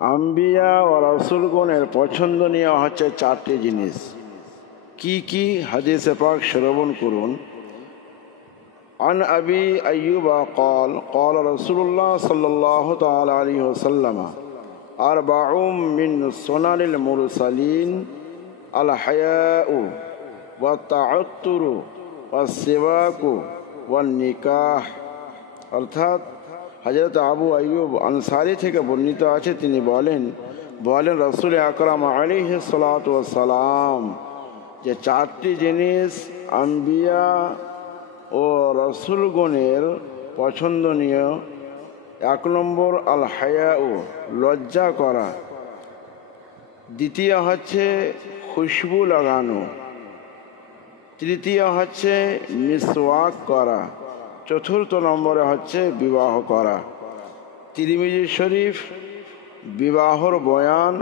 আম্বিয়া ও রাসূলগণের পছন্দনীয় হচ্ছে চারটি জিনিস। কি কি? হাদিসে পাক শ্রবণ করুন। عن أبي أيوب قال قال رسول الله صلى الله تعالى عليه وسلم أربع من سنن المرسلين الحياء والتعطر والسواك والنكاح। অর্থাৎ হযরত আবু আইয়ুব আনসারী থেকে বর্ণিত আছে, তিনি বলেন রাসূল আকরাম আলাইহিস সালাতু ওয়াস সালাম যে চারটি জিনিস আম্বিয়া ও রাসূলগণের পছন্দনীয়। 1 নম্বর আল হায়াউ, লজ্জা করা। দ্বিতীয় হচ্ছে খুশবু লাগানো। তৃতীয় হচ্ছে মিসওয়াক করা। চতুর্থ নম্বরে হচ্ছে বিবাহ করা। তিরমিজি শরীফ বিবাহর বয়ান।